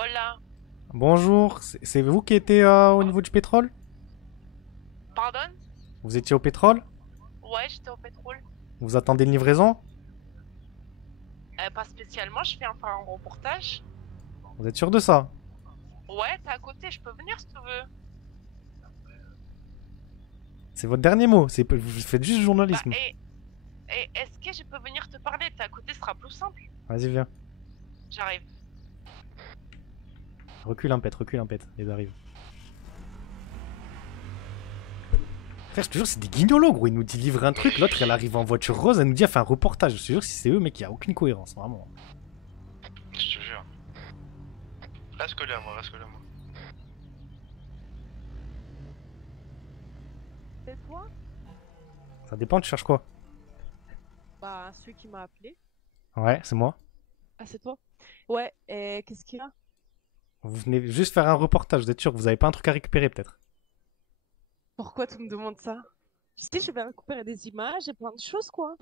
Hola. Bonjour, c'est vous qui étiez au niveau du pétrole? Pardon? Vous étiez au pétrole? Ouais, j'étais au pétrole. Vous attendez une livraison? Pas spécialement, je fais un reportage. Vous êtes sûr de ça? Ouais, t'es à côté, je peux venir si tu veux. C'est votre dernier mot, vous faites juste Bah, journalisme. et est-ce que je peux venir te parler? T'es à côté, ce sera plus simple. Vas-y, viens. J'arrive. Recule un pet, ils arrivent. Frère, je te jure, c'est des guignolos, gros. Il nous dit livrer un truc, l'autre elle arrive en voiture rose, elle nous dit elle fait un reportage. Je te jure, si c'est eux, mec, il y a aucune cohérence, vraiment. Je te jure. Reste collé à moi, reste collé à moi. C'est toi? Ça dépend, tu cherches quoi? Bah, celui qui m'a appelé. Ouais, c'est moi. Ah, c'est toi? Ouais, et qu'est-ce qu'il y a? Vous venez juste faire un reportage, vous êtes sûr, vous avez pas un truc à récupérer peut-être? Pourquoi tu me demandes ça? Tu sais, je vais récupérer des images et plein de choses, quoi.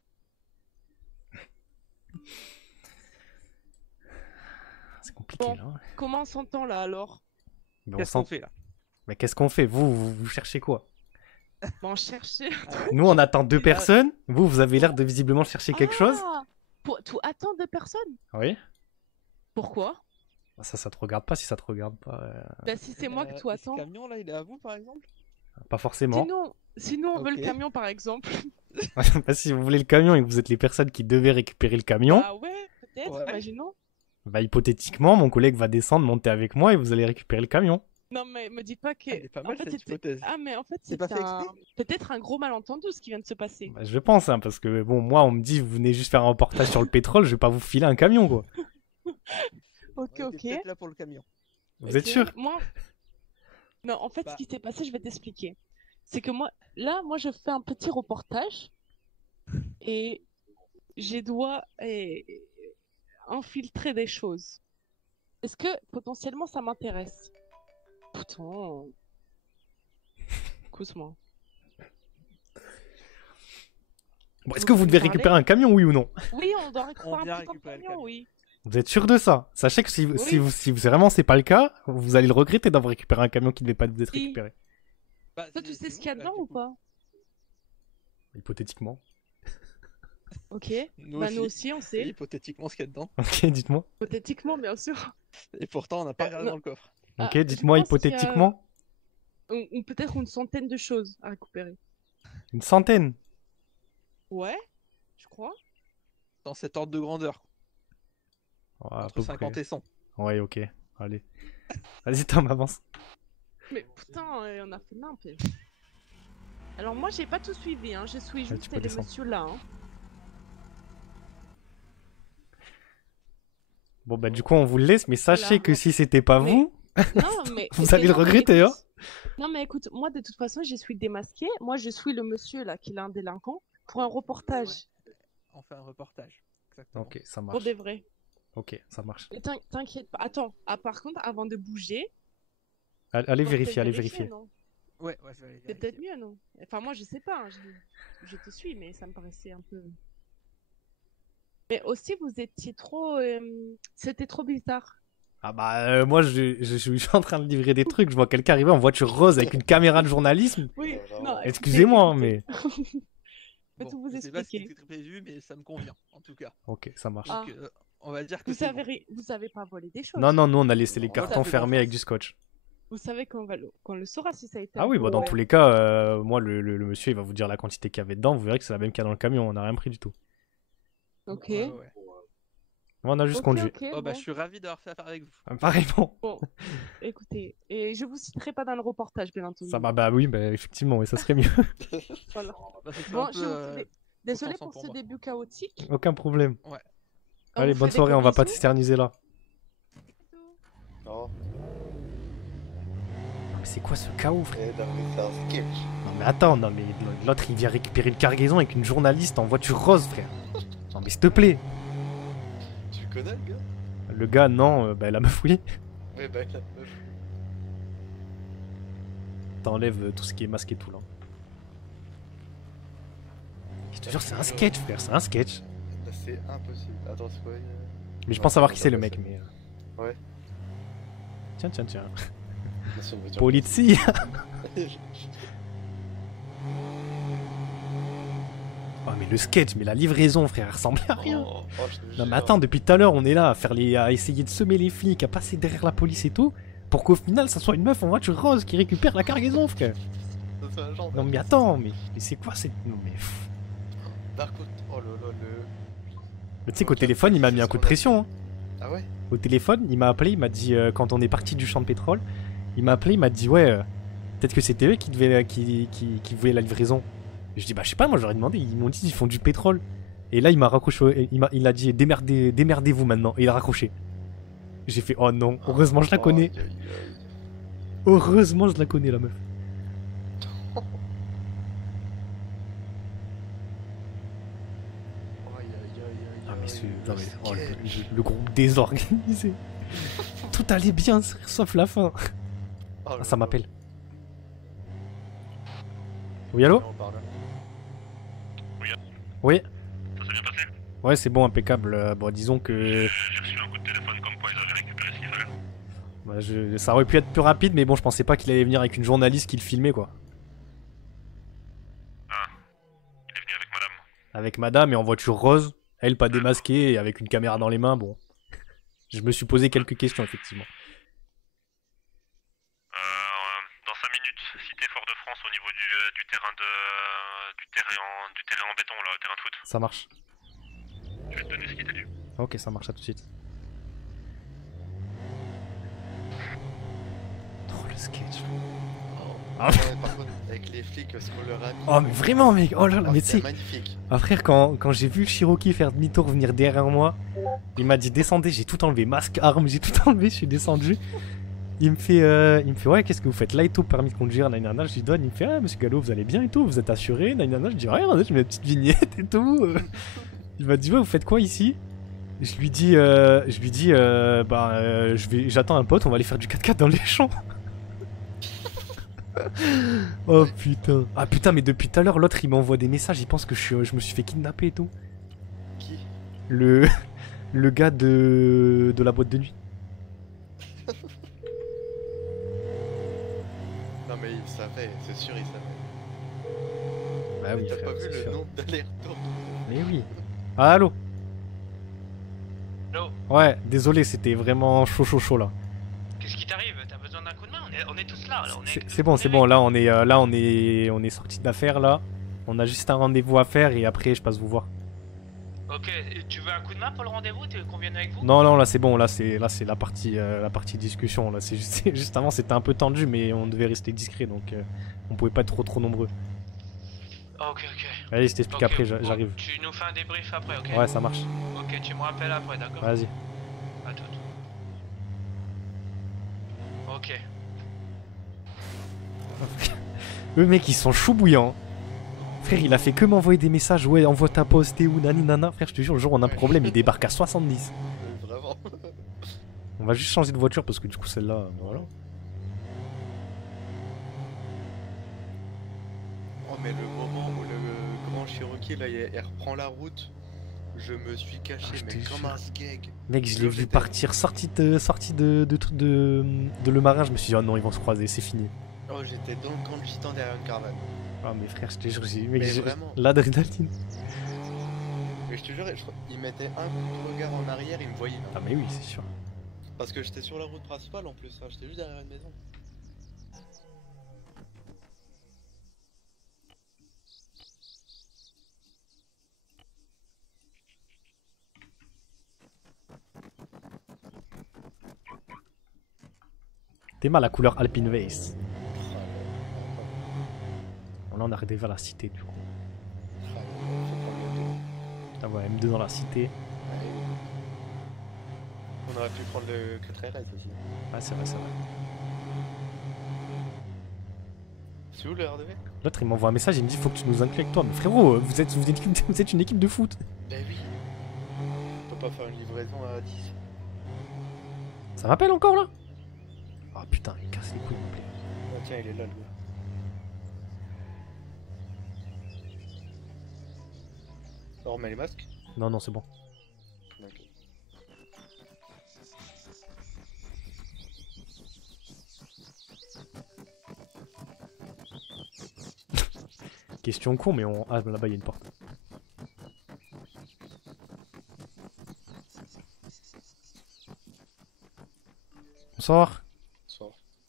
C'est compliqué Bon, là. comment on s'entend là alors? Mais Qu'est-ce qu'on fait là? Mais qu'est-ce qu'on fait? Vous cherchez quoi? Bon, chercher. Nous, on attend deux Il a- personnes. Vous avez l'air de visiblement chercher quelque chose. Ah, pour tout attends deux personnes. Oui. Pourquoi? Bah, ça te regarde pas si ça te regarde pas. Bah, si c'est moi que tout et ce attends. camion là, il est à vous par exemple? Pas forcément. Sinon on veut le Ok. camion par exemple. Bah, si vous voulez le camion et que vous êtes les personnes qui devaient récupérer le camion, Ah ouais, peut-être, Ouais. imaginons. bah, hypothétiquement, mon collègue va descendre, monter avec moi et vous allez récupérer le camion. Non, mais me dis pas que. Ah, elle est pas En mal fait, cette c'était- hypothèse. Ah, mais en fait, C'est pas c'était fait exprès? peut-être un gros malentendu ce qui vient de se passer. Bah, je pense, hein, parce que bon, moi, on me dit, vous venez juste faire un reportage sur le pétrole, je vais pas vous filer un camion, quoi. Ok, On était ok. peut-être là pour le camion. Vous êtes Ok. sûr? Moi, non, en fait, Bah. ce qui s'est passé, je vais t'expliquer. C'est que moi, je fais un petit reportage et je dois infiltrer des choses. Est-ce que potentiellement ça m'intéresse? Putain. Écoute-moi. Bon, est-ce que vous devez parler récupérer un camion, oui ou non? Oui, on doit récupérer On vient un petit récupérer le camion, camion. oui. Vous êtes sûr de ça? Sachez que si vraiment c'est pas le cas, vous allez le regretter d'avoir récupéré un camion qui devait pas vous être Si. récupéré. Bah, Toi, tu sais c'est ce qu'il y a vous, là, dedans du ou coup. pas? Hypothétiquement. Ok. Nous Bah, aussi. nous aussi, on C'est sait. hypothétiquement ce qu'il y a dedans. Ok, dites-moi. Hypothétiquement, bien sûr. Et pourtant, on n'a pas regardé non. dans le coffre. Ok, Ah, dites-moi je pense qu'il y a- hypothétiquement. Ou peut-être une centaine de choses à récupérer. Une centaine. Ouais, je crois. Dans cet ordre de grandeur. Ouais, à Entre peu 50 près. et 100. Ouais, ok. Allez. Vas-y, Tom, avance. Mais putain, on a fait nimp. Alors moi, j'ai pas tout suivi, hein. Je suis Ouais, juste tu peux les descendre. messieurs là. Hein. Bon, bah, du coup, on vous le laisse, mais sachez Voilà. que si c'était pas Mais- vous, Non, mais vous allez le non, mais regretter, hein. écoute- Non, mais écoute, moi, de toute façon, je suis démasqué. Moi, je suis le monsieur là qui est un délinquant pour un reportage. On fait un reportage. Exactement. Ok, ça Pour marche. des vrais. Ok, ça marche. Et t'inquiète pas. Attends, par contre, avant de bouger. Allez faut vérifier, peut-être allez vérifier. non Ouais, je vais C'est peut-être mieux, non? Enfin, moi, je sais pas. Hein, je te suis, mais ça me paraissait un peu. Mais aussi, vous étiez trop. C'était trop bizarre. Ah bah, moi, je suis en train de livrer des trucs. Je vois quelqu'un arriver en voiture rose avec une caméra de journalisme. Oui, Oh, non. non. Excusez-moi, hein, mais... Je vais tout vous je sais pas ce qui expliquer. était prévu, mais ça me convient, en tout cas. Ok, ça marche. Ah. Donc, on va dire que Vous c'est savez, bon. vous avez pas volé des choses. Non, non, nous, on a laissé les Non, cartons ça fait fermés avec confiance. du scotch. Vous savez qu'on le saura si ça a été. Ah un oui, peu bah dans volé. tous les cas, moi, le monsieur, il va vous dire la quantité qu'il y avait dedans. Vous verrez que c'est la même qu'il y a dans le camion. On n'a rien pris du tout. Ok. Ouais, ouais. Moi, on a juste Ok, conduit. ok, Oh bah, bon. je suis ravi d'avoir fait affaire avec vous. Apparemment. Bon, écoutez, et je vous citerai pas dans le reportage, bien entendu. Ça va, bah oui, bah effectivement, oui, ça serait mieux. Voilà. Bah, c'est Bon, un peu, je vous... Désolé offensant pour pour ce moi. début chaotique. Aucun problème. On Allez, vous bonne fait des soirée, gros on va pas bisous. t'éterniser là. Non, Mais c'est quoi ce chaos, frère? non, mais c'est un sketch. Non mais attends, non mais l'autre il vient récupérer une cargaison avec une journaliste en voiture rose, frère. Non mais s'il te plaît. Tu le connais, le gars? Le gars, non, bah la meuf, oui. Ouais, bah, la meuf. T'enlèves tout ce qui est masque et tout là. Je te jure, c'est un sketch, frère, c'est un sketch. Là, c'est impossible. Attends, c'est quoi? Mais je Non, pense savoir qui ça c'est le va mec, passer. mais. Ouais. Tiens, tiens, tiens. C'est une voiture. Polizia. Oh mais le sketch, mais la livraison frère, elle ressemblait à rien. Je te Non jure. mais attends, depuis tout à l'heure on est là à essayer de semer les flics, à passer derrière la police et tout, pour qu'au final ça soit une meuf en voiture rose qui récupère la cargaison frère. Ça fait un genre, Non mais attends, mais c'est quoi cette... Non mais... Par contre, oh là là, Mais tu sais qu'au téléphone il m'a mis un coup de pression. Hein. Ah ouais? Au téléphone, il m'a appelé, il m'a dit, quand on est parti du champ de pétrole, il m'a appelé, il m'a dit ouais, peut-être que c'était eux qui voulaient la livraison. Et je dis bah je sais pas, moi j'aurais demandé, ils m'ont dit ils font du pétrole. Et là il m'a raccroché, il a dit démerdez-vous maintenant, et il a raccroché. J'ai fait oh non, heureusement je la connais. Aïe, aïe, aïe. Heureusement je la connais la meuf. Aïe, aïe, aïe, Ah mais aïe, non, mais, oh, sketch. le groupe désorganisé. Tout allait bien sauf la fin. Oh Ah, là ça là. m'appelle. Oui allô? On parle. Oui. Ça s'est bien passé? Ouais c'est bon, impeccable. Bon disons que... J'ai reçu un coup de téléphone comme quoi ils avaient récupéré ce qu'il fallait. bah, ça aurait pu être plus rapide mais bon je pensais pas qu'il allait venir avec une journaliste qui le filmait quoi. Ah, il est venu avec madame. Avec madame et en voiture rose, elle pas démasquée et avec une caméra dans les mains, bon. Je me suis posé quelques questions effectivement. Dans 5 minutes, cité Fort-de-France au niveau du terrain du terrain en béton, là, le terrain de foot. Ça marche. Je vais te donner ce qui t'est dû. Ok ça marche, à tout de suite. Oh le sketch. Ah. Ouais, par contre, avec les flics, ce qu'on leur a mis. Oh mais vraiment mec, oh là là, mais tu c'est sais... magnifique. Ah frère, quand j'ai vu le Cherokee faire demi-tour venir derrière moi, il m'a dit descendez, j'ai tout enlevé, masque, arme, j'ai tout enlevé, je suis descendu. Il me fait ouais, qu'est-ce que vous faites là et tout, permis de conduire, nanana, je lui donne, il me fait ah monsieur Gallo, vous allez bien et tout, vous êtes assuré, nanana, je dis ouais, regardez, je mets une petite vignette et tout. Il m'a dit ouais, vous faites quoi ici? Je lui dis j'attends un pote, on va aller faire du 4x4 dans les champs. Oh putain. Ah putain, mais depuis tout à l'heure, l'autre il m'envoie des messages, il pense que je me suis fait kidnapper et tout. Qui? Le gars de la boîte de nuit. Non, mais il savait, c'est sûr, il savait. Bah oui, T'as frère, pas vu c'est le sûr. nombre d'allers-retours? Mais oui. Ah, allô? Allô? Ouais, désolé, c'était vraiment chaud là. Qu'est-ce qui t'arrive? T'as besoin d'un coup de main? On est tous là. On est avec C'est tous bon, les mecs. là on est sorti d'affaires là. On a juste un rendez-vous à faire et après je passe vous voir. Ok, et tu veux un coup de main pour le rendez-vous? Tu veux qu'on vienne avec vous? Non, là c'est bon, là c'est la partie discussion là. C'est juste, juste avant c'était un peu tendu mais on devait rester discret donc on pouvait pas être trop nombreux. Ok. Allez, je t'explique Ok, après, bon, j'arrive. Tu nous fais un débrief après, ok? Ouais, ça marche. Ok, tu me rappelles après, d'accord? Vas-y. À tout. Ok. Eux mec ils sont chauds bouillants. Frère il a fait que m'envoyer des messages, ouais envoie ta poste et où nani nana. Frère je te jure le jour où on a un problème il débarque à 70. Vraiment. On va juste changer de voiture parce que du coup celle-là, voilà. Oh, mais le moment où le grand Cherokee là il reprend la route, je me suis caché, Ah, je mais te comme jure. un skeg. Mec je l'ai Là, vu j'étais- partir, sorti de Le Marin, je me suis dit oh non ils vont se croiser, c'est fini. Oh, j'étais dans le camp de gitan derrière une caravane. Ah mais frère je te jure, Mais vraiment. l'adrénaline. Mais je te jure, il mettait un coup de regard en arrière, il me voyait. Ah mais oui c'est sûr. Parce que j'étais sur la route principale en plus, hein, j'étais juste derrière une maison. T'es mal la couleur Alpine Vase. Bon, là on arrive vers la cité du coup. Ah ouais M2 dans la cité. On aurait pu prendre le 4RS aussi. Ah c'est vrai. C'est où le RDV? L'autre il m'envoie un message, il me dit faut que tu nous inclues avec toi. Mais frérot, vous êtes une équipe de foot. Ben oui. On peut pas faire une livraison à 10. Ça m'appelle encore là? Ah putain, il casse les couilles mon plaît. Ah tiens, il est là le gars. On remet les masques? Non c'est bon. Ok. Question con, mais on. Ah, là-bas, il y a une porte. Bonsoir.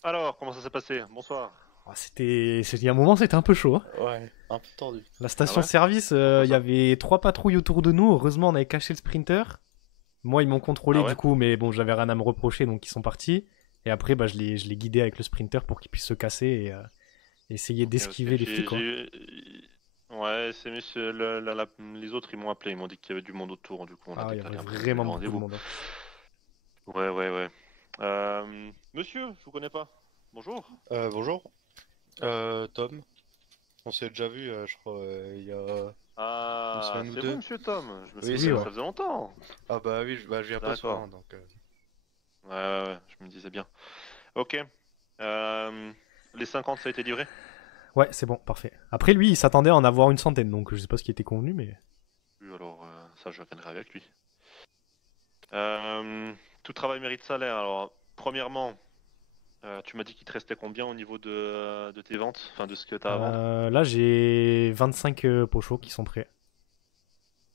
Alors, comment ça s'est passé? Bonsoir. Ah, il y a un moment, c'était un peu chaud. Hein. Ouais, un peu tendu. La station Ah ouais service, Pourquoi il y ça avait 3 patrouilles autour de nous. Heureusement, on avait caché le sprinter. Moi, ils m'ont contrôlé Ah ouais du coup, mais bon, j'avais rien à me reprocher, donc ils sont partis. Et après, bah, je l'ai guidé avec le sprinter pour qu'il puisse se casser et essayer d'esquiver les flics. Quoi. Ouais, c'est monsieur, les autres, ils m'ont appelé, ils m'ont dit qu'il y avait du monde autour, du coup on a Ah, il y décalé avait un peu vraiment le beaucoup de rendez-vous. monde. Hein. Ouais. Monsieur, je vous connais pas. Bonjour. Bonjour. Tom. On s'est déjà vu, je crois, il y a... Ah, semaine ou c'est deux. vous, monsieur Tom. Je me Oui, souviens, c'est ça faisait longtemps. Ah bah oui, je viens pas D'accord. souvent, donc... Ouais, je me disais bien. Ok. Les 50, ça a été livré? Ouais, c'est bon, parfait. Après, lui, il s'attendait à en avoir une centaine, donc je sais pas ce qui était convenu, mais. Oui, alors ça, je reviendrai avec lui. Tout travail mérite salaire. Alors, premièrement, tu m'as dit qu'il te restait combien au niveau de tes ventes, enfin de ce que tu as à vendre? Là, j'ai 25 pochos qui sont prêts.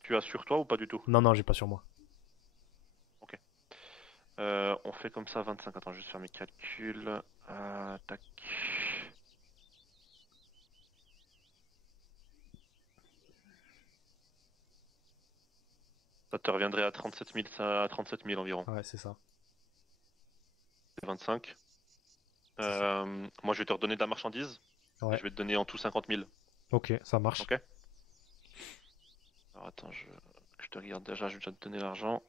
Tu as sur toi ou pas du tout? Non, j'ai pas sur moi. On fait comme ça, 25. Attends, je vais juste faire mes calculs. Tac. Ça te reviendrait à 37 000, à 37 000 environ. Ouais, c'est ça. 25. Moi, je vais te redonner de la marchandise. Ouais. Je vais te donner en tout 50 000. Ok, ça marche. Ok. Alors attends, je te regarde déjà, je vais déjà te donner l'argent.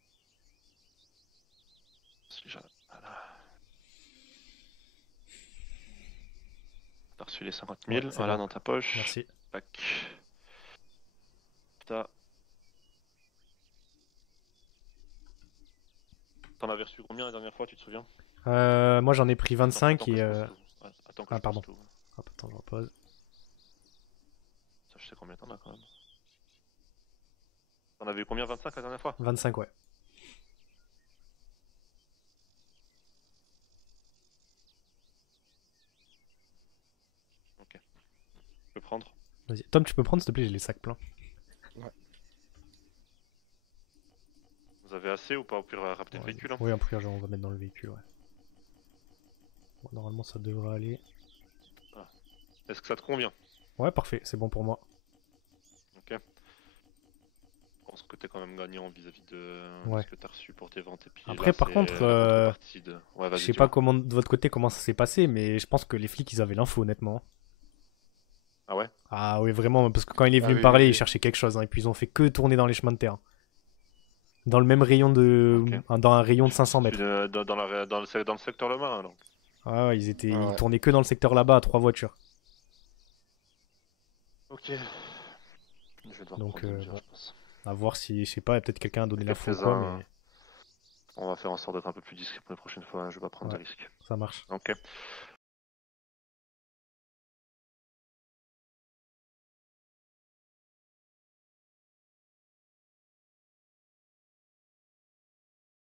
Voilà. T'as reçu les 50 000, Ouais, c'est voilà bon. dans ta poche. Merci. Tac. T'en avais reçu combien la dernière fois, tu te souviens? Moi, j'en ai pris 25 Attends que et. je pose tout. Attends que Ah, je pose pardon. tout. Hop, attends, je repose. Ça, je sais combien t'en as quand même. T'en avais eu combien? 25 la dernière fois? 25, ouais. Ok. Je peux prendre. Vas-y. Tom, tu peux prendre, s'il te plaît, j'ai les sacs pleins. Vous avez assez ou pas? Au pire, rappeler le Ouais, véhicule. Hein. Oui, en plus, on va mettre dans le véhicule, ouais. Bon, normalement, ça devrait aller. Est-ce que ça te convient? Ouais, parfait, c'est bon pour moi. Ok. Je pense que t'es quand même gagnant vis-à-vis de Ouais. ce que t'as reçu pour tes ventes. Et puis Après, là, par c'est contre, la contrepartie de... Ouais, Je vas-y, sais dis-moi. pas comment de votre côté comment ça s'est passé, mais je pense que les flics ils avaient l'info honnêtement. Ah ouais? Ah oui vraiment parce que quand il est venu Ah me oui, parler, oui, il oui. cherchait quelque chose hein, et puis ils ont fait que tourner dans les chemins de terre. Dans le même rayon de dans un rayon de 500 mètres. Dans le secteur Le Marin, donc. Ah ouais, Ah ils ouais. tournaient que dans le secteur là-bas à 3 voitures. Ok. Je vais devoir Donc, prendre une bière, bon. je pense. À voir si je sais pas, peut-être quelqu'un a donné l'info ou quoi Quelques-uns. mais On va faire en sorte d'être un peu plus discret pour la prochaine fois, hein, je vais pas prendre Ouais. de risques. ça marche. Ok.